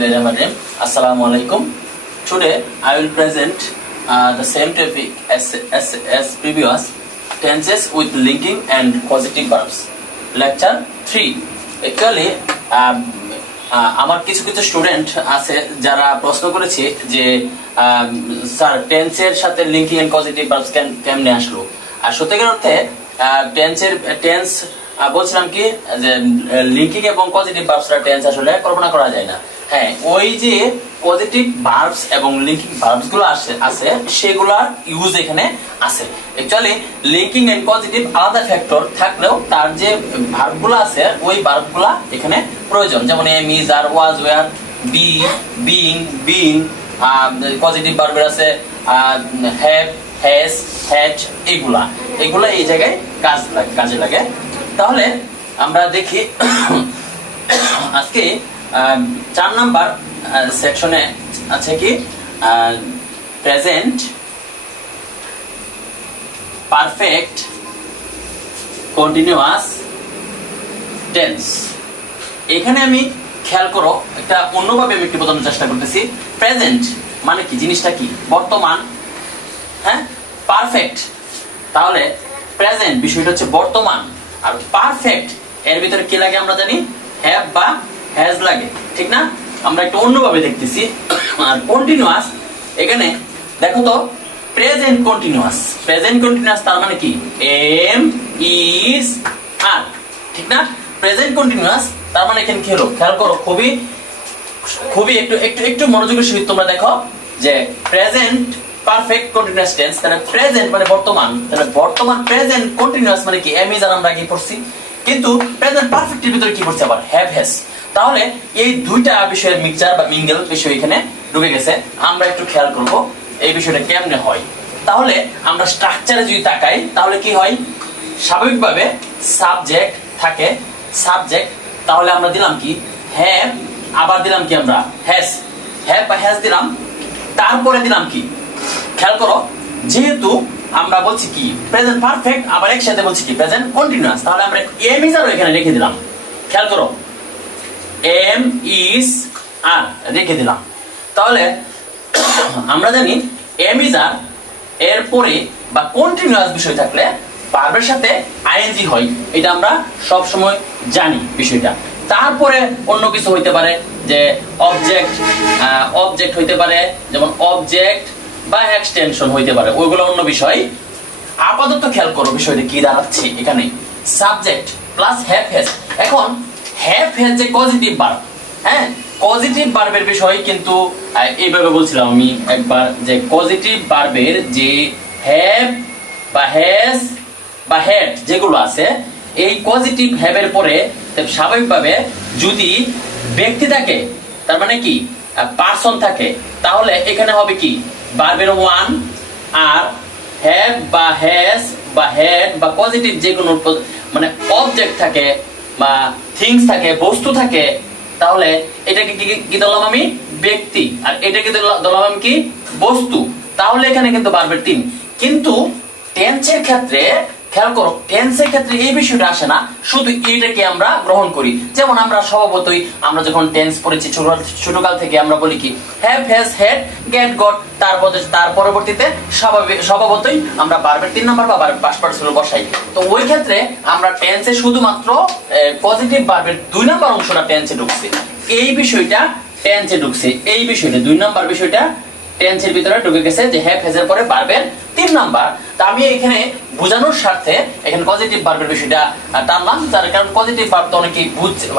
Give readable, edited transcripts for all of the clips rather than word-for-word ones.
Bismillahirrahmanirrahim. Assalamu alaikum. Today I will present the same topic as previous, tenses with linking and causative verbs. Lecture 3. Actually, আমার কিছু student আছে যারা প্রশ্ন করেছে যে স্যার টেন্সের সাথে লিঙ্কিং এন্ড পজিটিভ ভার্বস কেমনে আসলো। আর সত্যিকার অর্থে টেন্স বলছিলাম কি যে লিঙ্কিং এবং পজিটিভ ভার্বসরা টেন্স আসলে কল্পনা করা যায় না। হ্যাঁ, ওই যে পজিটিভ ভার্বস এবং লিঙ্কিং ভার্বস গুলো আছে সেগুলোর ইউজ এখানে আছে। অ্যাকচুয়ালি লিঙ্কিং এন্ড পজিটিভ আলাদা ফ্যাক্টর থাকলেও তার যে ভার্বগুলো আছে ওই ভার্বগুলো এখানে প্রয়োজন। যেমন am, is, are, was, were, be, being, being. Positive ভার্বের আছে হ্যাভ, হ্যাজ, হ্যাড, এগুলা এই জায়গায় কাজে লাগে। তাহলে আমরা দেখি আজকে 4 নাম্বার সেকশনে আছে কি প্রেজেন্ট পারফেক্ট কন্টিনিউয়াস টেন্স। এখানে আমি খেয়াল করো একটা অন্যভাবে আমি একটু বোঝানোর চেষ্টা করতেছি। প্রেজেন্ট মানে কি, জিনিসটা কি, বর্তমান। হ্যাঁ, পারফেক্ট, তাহলে প্রেজেন্ট বিষয়টা হচ্ছে বর্তমান। আর পারফেক্ট এর ভিতরে কি লাগে আমরা জানি, হ্যাভ বা হ্যাজ লাগে, ঠিক না? আমরা একটু অন্যভাবে দেখতেছি। আর কন্টিনিউয়াস, এখানে দেখো তো প্রেজেন্ট কন্টিনিউয়াস তার মানে কি এম, ইজ, আর, ঠিক না? প্রেজেন্ট কন্টিনিউয়াস তার মানে এখানে কি হলো খেয়াল করো, খুবই একটু মনোযোগের সহিত তোমরা দেখো যে প্রেজেন্ট পারফেক্ট কন্টিনিউয়াস টেন্স, তাহলে প্রেজেন্ট মানে বর্তমান, তাহলে বর্তমান প্রেজেন্ট কন্টিনিউয়াস মানে কি এম, ইজ, আর আমরা আগে পড়ছি, কিন্তু প্রেজেন্ট পারফেক্টের ভিতরে কি পড়ছে আবার হ্যাভ, হ্যাজ। তাহলে এই দুইটা বিষয়ের মিক্সচার বা মিঙ্গেল বিষয় এখানে ঢুকে গেছে। আমরা একটু খেয়াল করব এই বিষয়টা কেমনে হয়। তাহলে আমরা স্ট্রাকচারে যদি তাকাই তাহলে কি হয়, স্বাভাবিকভাবে সাবজেক্ট থাকে, সাবজেক্ট, তাহলে আমরা দিলাম কি হ্যাভ, আবার দিলাম কি আমরা হ্যাজ, হ্যাভ বা হ্যাজ দিলাম, তারপরে দিলাম কি খেয়াল করো, যেহেতু আমরা বলছি কি প্রেজেন্ট পারফেক্ট, আবার একসাথে বলছি কি প্রেজেন্ট কন্টিনিউয়াস, তাহলে আমরা এম, ইজ, আর এখানে রেখে দিলাম। খেয়াল করো এম, ইজ, আর রেখে দিলাম। তাহলে আমরা জানি এম, ইজ, আর এর পরে বা কন্টিনিউয়াস বিষয় থাকলে ভার্বের সাথে আইএনজি হয়, এটা আমরা সব সময় জানি বিষয়টা। তারপরে অন্য কিছু হইতে পারে, যে অবজেক্ট হইতে পারে, যেমন অবজেক্ট বা এক্সটেনশন হইতে পারে, ওইগুলো অন্য বিষয়। আপাতত খেয়াল করো বিষয়টা কি দাঁড়াচ্ছে এখানে, সাবজেক্ট প্লাস হ্যাভ, হ্যাজ। এখন হ্যাভ, হ্যাজ যে পজিটিভ ভার্ব, হ্যাঁ পজিটিভ ভার্বের বিষয় কিন্তু এইভাবে বলছিলাম আমি একবার, যে পজিটিভ ভার্বের যে হ্যাভ বা হ্যাজ বা হ্যাড যেগুলো আছে, এই পজিটিভ হ্যাভের পরে স্বাভাবিকভাবে যদি ব্যক্তি থাকে, তার মানে কি পারসন থাকে, তাহলে এখানে হবে কি ভার্বের ওয়ান, আর হ্যাভ বা হ্যাজ বা হ্যাড বা পজিটিভ যে কোনো মানে অবজেক্ট থাকে বা থিংস থাকে, বস্তু থাকে, তাহলে এটাকে কি ধরলাম আমি ব্যক্তি, আর এটাকে ধরলাম আমি কি বস্তু। তাহলে এখানে কিন্তু ভার্বের 3। কিন্তু টেন্সের ক্ষেত্রে খেয়াল করো, টেন্সের ক্ষেত্রে এই বিষয়টা আসে না, শুধু এইটাকে আমরা গ্রহণ করি। যেমন আমরা স্বভাবতই আমরা যখন টেন্স পড়েছি ছোটকাল থেকে আমরা বলি কি have, has, had, get, got, তার পরবর্তীতে স্বভাবতই আমরা ভার্বের 3 নাম্বার বা ভার্বের পাস্ট পার্টিসিপল বসাই। তো ওই ক্ষেত্রে আমরা টেন্সে শুধুমাত্র পজিটিভ ভার্বের 2 নাম্বার অংশটা টেন্সে ঢুকছে, এই বিষয়টা টেন্সে ঢুকছে, এই বিষয়টা 2 নাম্বার বিষয়টা টেন্সের ভিতরে ঢুকে গেছে, যে হ্যাভ, হ্যাজ এর পরে ভার্বের 3 নাম্বার। তা আমি এখানে বোঝানোর স্বার্থে এখানে পজিটিভ ভার্বের বিষয়টা টানলাম, তার কারণ পজিটিভ ভার্ব তো অনেকেই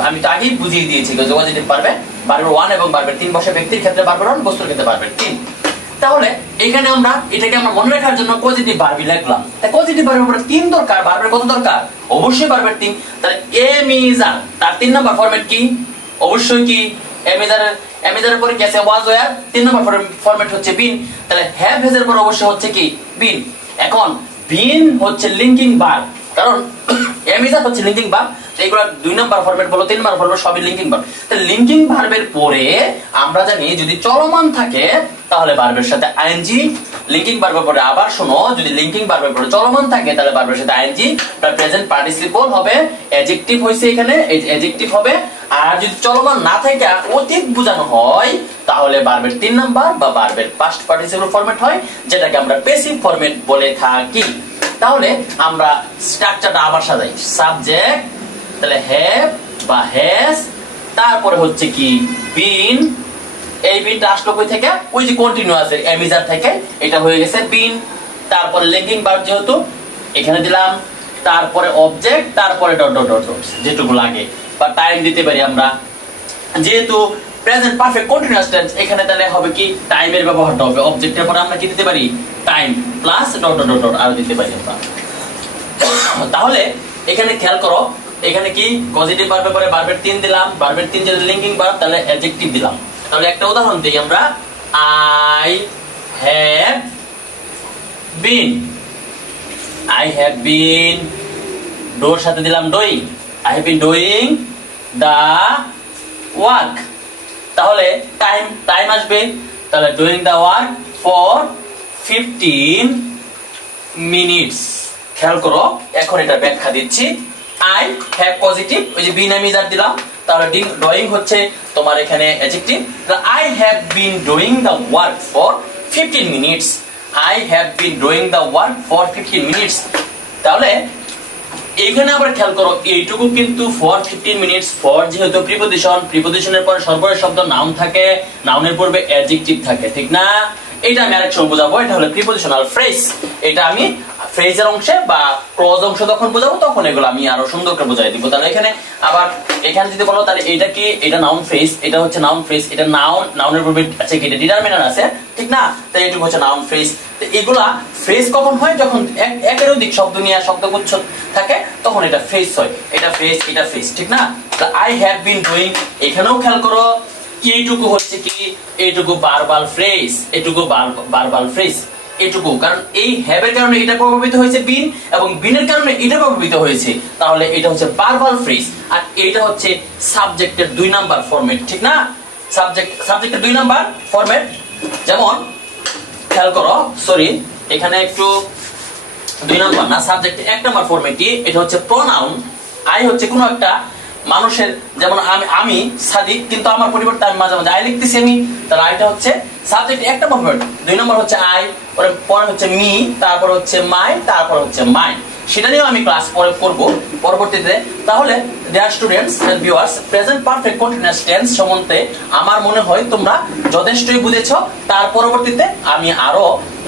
আমি তো আগেই বুঝিয়ে দিয়েছি যে পজিটিভ ভার্বে ভার্বের 1 এবং ভার্বের 3 বসে, ব্যক্তির ক্ষেত্রে ভার্বের 1, বস্তুর ক্ষেত্রে ভার্বের 3। তাহলে এখানে আমরা এটাকে আমরা মনে রাখার জন্য পজিটিভ ভার্বই লিখলাম। তাই পজিটিভ ভার্বের উপরে 3 দরকার, ভার্বের কত দরকার, অবশ্যই ভার্বের 3। তাহলে এম, ইজ, আর তার 3 নাম্বার ফরম্যাট কি, অবশ্যই কি এম, ইজ, আর পরে কি আছে ওয়াজ, ওয়্যার, 3 নাম্বার ফরম্যাট হচ্ছে বিন। তাহলে হ্যাভ, হ্যাজ এর পর অবশ্যই হচ্ছে কি বিন। এখন বিন হচ্ছে লিঙ্কিং ভার্ব, কারণ এম ইজ আর হচ্ছে লিঙ্কিং ভার্ব, এইগুলা 2 নাম্বার ফরম্যাট বলো 3 নাম্বার ফরম্যাট সবই লিঙ্কিং ভার্ব। তাহলে লিঙ্কিং ভার্বের পরে আমরা জানি যদি চলমান থাকে তাহলে ভার্বের সাথে আইএনজি, লিঙ্কিং ভার্বের পরে আবার শোনো যদি লিঙ্কিং ভার্বের পরে চলমান থাকে তাহলে ভার্বের সাথে আইএনজি প্লাস প্রেজেন্ট পার্টিসিপল হবে, অ্যাডজেক্টিভ হইছে এখানে অ্যাডজেক্টিভ হবে। আর যদি চলমান না থাকে অতীত বোঝানো হয় তাহলে ভার্বের 3 নাম্বার বা ভার্বের পাস্ট পার্টিসিপল ফরম্যাট হয়, যেটাকে আমরা প্যাসিভ ফরম্যাট বলে থাকি। তাহলে আমরা স্ট্রাকচারটা আবার সাজাই, সাবজেক্ট তাহলে হ্যাভ বা হ্যাজ, তারপরে হচ্ছে কি বিন, এই বিনটা আসলো কই থেকে, ওই যে কন্টিনিউয়াস এর এমিজার থেকে, এটা হয়ে গেছে বিন। তারপরে লিঙ্কিং ভার্ব যেহেতু এখানে দিলাম, তারপরে অবজেক্ট, তারপরে ডট ডট ডট ডট যেটুকু লাগে, বা টাইম দিতে পারি আমরা, যেহেতু প্রেজেন্ট পারফেক্ট কন্টিনিউয়াস টেন্স এখানে তাহলে হবে কি টাইমের ব্যবহারটা হবে, অবজেক্টের পরে আমরা কি দিতে পারি time plus dot dot dot আর দিতে পারি আমরা। তাহলে এখানে খেয়াল করো, এখানে কি পজিটিভ ভার্বের পরে ভার্বের 3 দিলাম, ভার্বের 3 যদি লিঙ্কিং ভার্ব তাহলে অ্যাডজেক্টিভ দিলাম। তাহলে একটা উদাহরণ দিই আমরা, I have been, I have been, ডোর সাথে দিলাম doing, I have been doing the work. তাহলে টাইম টাইম আসবে, তাহলে doing the work for 15 minutes. খেয়াল করো এখন এটা ব্যাখ্যা দিচ্ছি, আই হ্যাভ পজিটিভ, ওই যে বিন এমিজার দিলাম, তাহলে ডুইং হচ্ছে তোমার এখানে adjective, I have been doing the work for 15 minutes, I have been doing the work for 15 minutes. তাহলে এখানে আবার খেয়াল করো এইটুকু কিন্তু ফর 15 মিনিটস, ফর যেহেতু প্রিপজিশন, প্রিপজিশনের পরে সর্বশেষ শব্দ নাউন থাকে, নাউনের পূর্বে অ্যাডজেক্টিভ থাকে, ঠিক না? এটা আমি আরেক সময় বোঝাবো, এটা হলো প্রিপজিশনাল ফ্রেজ। এটা আমি ফ্রেজের অংশে বা ক্লজ অংশ যখন বোঝাবো তখন এগুলো আমি আরো সুন্দর করে বোঝাই দিব। তাহলে এখানে আবার এখানে যদি বলো তাহলে এটা কি, এটা নাউন ফ্রেজ, এটা হচ্ছে নাউন ফ্রেজ, এটা নাউন, নাউনের পূর্বে আছে কি এটা ডিটারমিনার আছে, ঠিক না? তাই এটুকু হচ্ছে নাউন ফ্রেজ। তো এগুলা ফ্রেজ কখন হয়, যখন একের অধিক শব্দ নিয়ে শব্দগুচ্ছ থাকে তখন এটা ফ্রেজ হয়, এটা ফ্রেজ, এটা ফ্রেজ, ঠিক না? আই হ্যাভ বিন ডুইং, এখানেও খেয়াল করো এইটুকু হচ্ছে কি, এইটুকু ভার্বাল ফ্রেজ, এটুকু ভার্বাল ফ্রেজ, এটুকু, কারণ এই হ্যাভ এর কারণে এটা প্রভাবিত হয়েছে বিন, এবং বিনের কারণে এটা প্রভাবিত হয়েছে, তাহলে এটা হচ্ছে ভার্বাল ফ্রেজ। আর এটা হচ্ছে সাবজেক্টের 2 নাম্বার ফরম্যাট, ঠিক না? সাবজেক্টের 2 নাম্বার ফরম্যাট। যেমন খেয়াল করো, সরি এখানে একটু 2 নাম্বার না, সাবজেক্টের 1 নাম্বার ফরম্যাট কি, এটা হচ্ছে প্রোনাউন। আই হচ্ছে কোনো একটা মানুষের, যেমন আমি সাদিক, কিন্তু আমার পরিবর্তে আমি মাঝে মাঝে আই লিখতেছি আমি, তাহলে আইটা হচ্ছে সাবজেক্ট 1 নাম্বার ফরম্যাট, 2 নাম্বার হচ্ছে আই, পরে হচ্ছে মি, তারপর হচ্ছে মাই, তারপর হচ্ছে মাইন। সেটা নিয়েও আমি ক্লাস পরে করব পরবর্তীতে। তাহলে dear students and viewers, present perfect continuous tense সম্বন্ধে আমার মনে হয় তোমরা যথেষ্টই বুঝেছো। তার পরবর্তীতে আমি আরো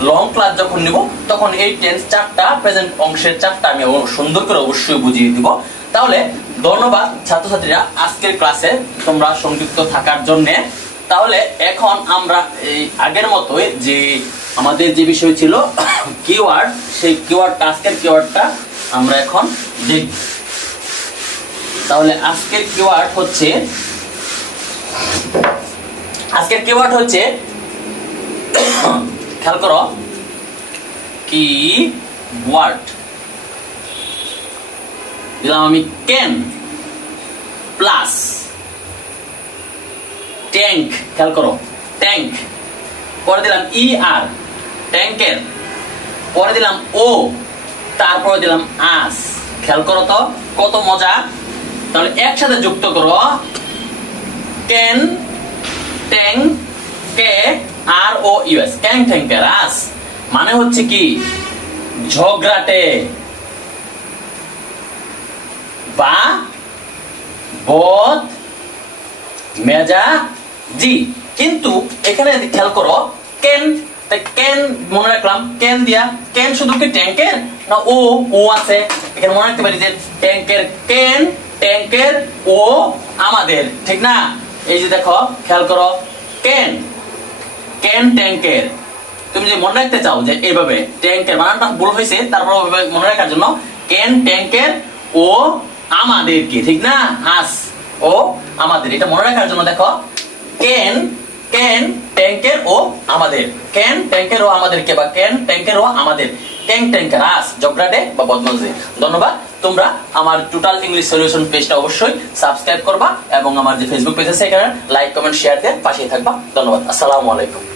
লং ক্লাস যখন নিব তখন এই টেন্স 4টা প্রেজেন্ট অংশের 4টা আমি সুন্দর করে অবশ্যই বুঝিয়ে দিব। তাহলে ধন্যবাদ ছাত্রছাত্রীরা আজকের ক্লাসে তোমরা সংযুক্ত থাকার জন্য। তাহলে এখন আমরা এই আগের মতোই যে আমাদের যে বিষয় ছিল কিওয়ার্ড, সেই কিওয়ার্ড, আজকের কিওয়ার্ডটা আমরা এখন দেখব। তাহলে আজকের কিওয়ার্ড হচ্ছে খেয়াল করো কি ওয়ার্ড দিলাম আমি, ক্যান প্লাস ট্যাঙ্ক, খেয়াল করো ট্যাঙ্ক, পরে দিলাম ই আর ট্যাঙ্কের, পরে দিলাম ও, তারপরে দিলাম আস। খেয়াল করো তো কত মজা। তাহলে একসাথে যুক্ত করো, ক্যান ট্যাঙ্ক কে আর ও ইউএস, ক্যান ট্যাঙ্কের আস, মানে হচ্ছে কি ঝগড়াটে বা বদ মেজাজি। কিন্তু এখানে খেয়াল করো ক্যান, ক্যান মনে রাখলাম, ক্যান দিয়া, ক্যান শুধু কি ট্যাঙ্কের না ও আছে, এখানে মনে রাখতে পারি যে ট্যাঙ্কের ক্যান, ট্যাঙ্কের ও আমাদের, ঠিক না? এই যে দেখো খেয়াল করো ক্যান, ক্যান ট্যাঙ্কের, তুমি যে মনে রাখতে চাও যে এইভাবে ট্যাঙ্কের বানানটা ভুল হয়েছে, তারপর মনে রাখার জন্য ক্যান ট্যাঙ্কের ও আমাদেরকে, ঠিক না? আস ও আমাদের, এটা মনে রাখার জন্য দেখো ক্যান, ক্যান ট্যাঙ্কের ও আমাদের, ক্যান ট্যাঙ্কের ও আমাদেরকে, বা ক্যান ট্যাঙ্কের ও আমাদের, ট্যাং ট্যাঙ্কার আস জবরাটে বা বদমাজি। ধন্যবাদ। তোমরা আমার টোটাল ইংলিশ সলিউশন পেজটা অবশ্যই সাবস্ক্রাইব করবা এবং আমার যে ফেসবুক পেজ আছে এখানে লাইক কমেন্ট শেয়ার দিয়ে পাশেই থাকবা। ধন্যবাদ। আসসালামু আলাইকুম।